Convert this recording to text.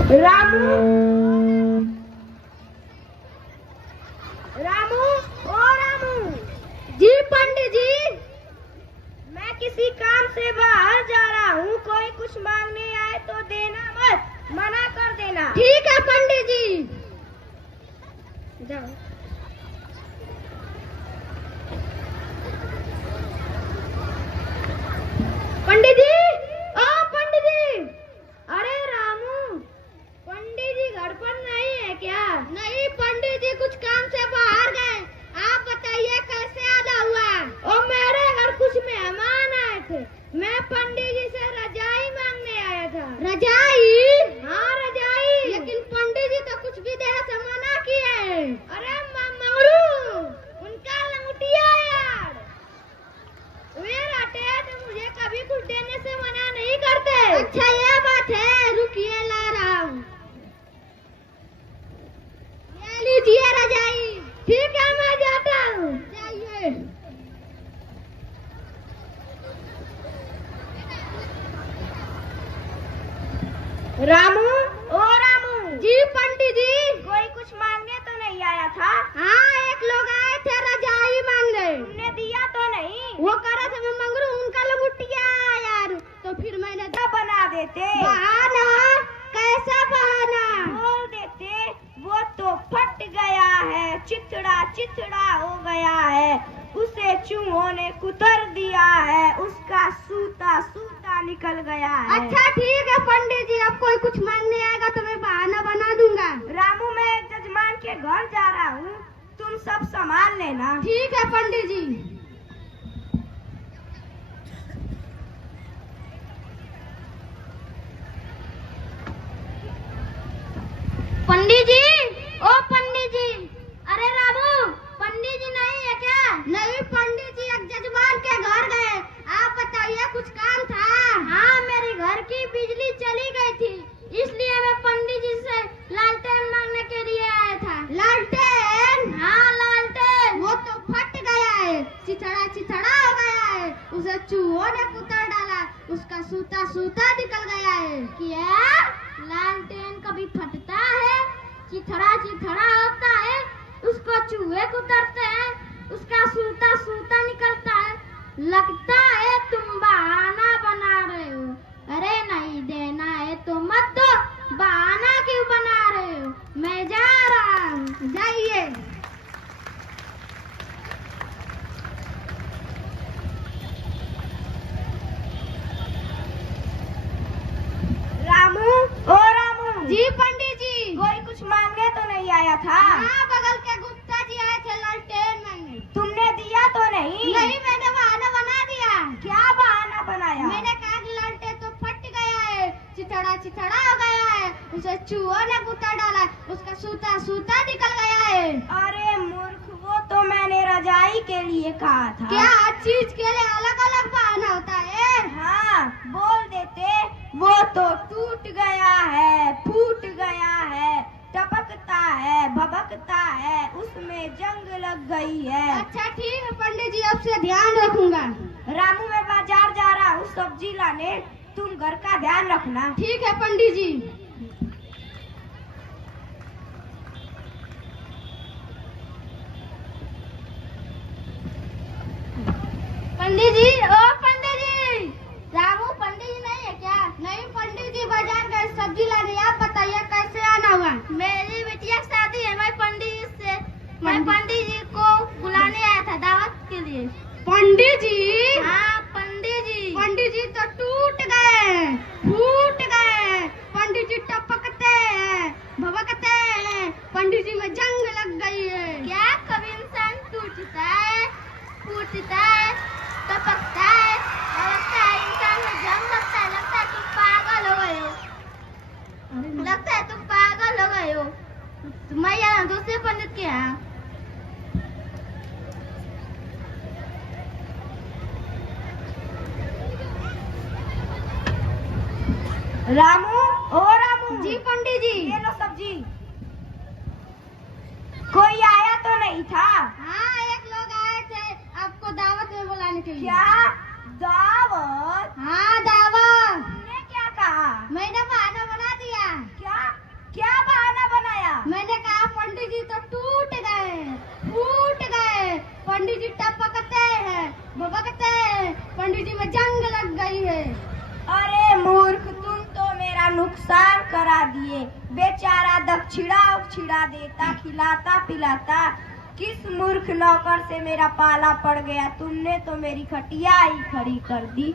रामू, रामू, ओ रामू। जी पंडित जी। मैं किसी काम से बाहर जा रहा हूँ, कोई कुछ मांगने आए तो देना मत, मना कर देना। ठीक है पंडित जी। जाओ। पंडित जी, ओ पंडित जी। अरे रामू, पंडित जी घर पर नहीं है क्या? नहीं पंडित जी कुछ काम से बाहर गए। आप बताइए कैसे आना हुआ? ओ मेरे घर कुछ मेहमान आए थे, मैं पंडित जी से रजाई मांगने आया था। रजाई? हाँ रजाई। लेकिन पंडित जी तो कुछ भी देने से मना किए हैं। अरे मंगरू, उनका लंगटिया यार, वे रटे तो मुझे कभी कुछ देने से मना नहीं करते। अच्छा ये बात है, रुकिए ला रहा हूँ। ले लीजिए रजाई। ठीक है मैं जाता हूँ। जाइए। रामू, ओ रामू। जी पंडित जी। कोई कुछ मांगने तो नहीं आया था? हाँ एक लोग आए थे रजाई मांगने। तुमने दिया तो नहीं? वो कह रहे थे मैं मंगरू, उनका लंगटिया यार, तो फिर मैंने क्या बना देते? बहाना। कैसा बहाना? बोल देते वो तो फट गया है, चिथड़ा चिथड़ा हो गया है, उसे चूहों ने कुतर दिया है, उसका सूता सूता निकल गया है। अच्छा ठीक है पंडित जी, अब कोई कुछ मांगने आएगा तो मैं बहाना बना दूंगा। रामू मैं जजमान के घर जा रहा हूँ, तुम सब संभाल लेना। ठीक है पंडित जी। पंडित जी, ओ पंडित जी। अरे रामू, पंडित जी नहीं है क्या? नहीं पंडित जी, एक जजमान के घर गए। आप बताइए कुछ काम था? हाँ मेरे घर की बिजली चली गई थी, इसलिए मैं पंडित जी से लालटेन मांगने के लिए आया था। लालटेन? हाँ लालटेन। वो तो फट गया है, चिथड़ा चिथड़ा हो गया है, उसे चूहों ने कुतर डाला, उसका सूता सूता निकल गया है। क्या? लालटेन कभी फटता है? चिथड़ा चिथड़ा होता है, उसको चूहे कुतरते हैं, उसका सूता सूता निकलता है। लगता है तुम बहाना बना रहे हो। अरे नहीं देना है तो मत दो, बहाना क्यों बना रहे हो? मैं जा रहा हूँ। जाइए। रामू, ओ रामू। जी पंडित जी। कोई कुछ मांगने तो नहीं आया था? हाँ बगल के गुप्ता जी आए थे लालटेन मांगने। तुमने दिया तो नहीं? नहीं मैंने बहाना बना दिया। क्या बहाना बनाया? मैंने कहा कि लालटेन तो फट गया है, चिथड़ा चिथड़ा हो गया है, उसे चूहों ने कुतर डाला, उसका सूता सूता निकल गया है। अरे मूर्ख, वो तो मैंने रजाई के लिए कहा था। क्या हर चीज के लिए अलग अलग बहाना होता है? हाँ बोल देते वो तो टूट गया है, फूट गया है, टपकता है, भभकता है, उसमें जंग लग गई है। अच्छा ठीक है पंडित जी, अब से ध्यान रखूंगा। रामू मैं बाजार जा रहा हूँ सब्जी लाने, तुम घर का ध्यान रखना। ठीक है पंडित जी। पंडित जी, ओ पंडित जी। रामू पंडित जी नहीं है क्या? नहीं पंडित जी बाजार गए सब्जी लाने। आप बताइए कैसे आना हुआ? मेरी बिटिया की शादी है, मैं पंडित जी को बुलाने आया था दावत के लिए। पंडित जी? हाँ पंडित जी। पंडित जी तो टूट गए, फूट गए, पंडित जी टपकते हैं, भभकते हैं, पंडित जी में जंग लग गई है। क्या कभी इंसान टूटता है, फूटता है, टपकता है, लगता है इंसान में जंग लगता है? लगता है तुम पागल हो गए हो। लगता है तुम पागल हो गए हो। मैं यहाँ दूसरे पंडित के यहाँ। रामू, ओ रामू। जी पंडित जी। ये लो सब्जी। कोई आया तो नहीं था? हाँ एक लोग आए थे आपको दावत में बुलाने के लिए। क्या दावत? हाँ दावत। तुमने क्या कहा? मैंने बहाना बना दिया। क्या पंडित जी टपकते हैं, भुभकते हैं, पंडित जी में जंग लग गई है। अरे मूर्ख, तुम तो मेरा नुकसान करा दिए। बेचारा दक्षिणा उक्षिणा देता, खिलाता पिलाता। किस मूर्ख नौकर से मेरा पाला पड़ गया, तुमने तो मेरी खटिया ही खड़ी कर दी।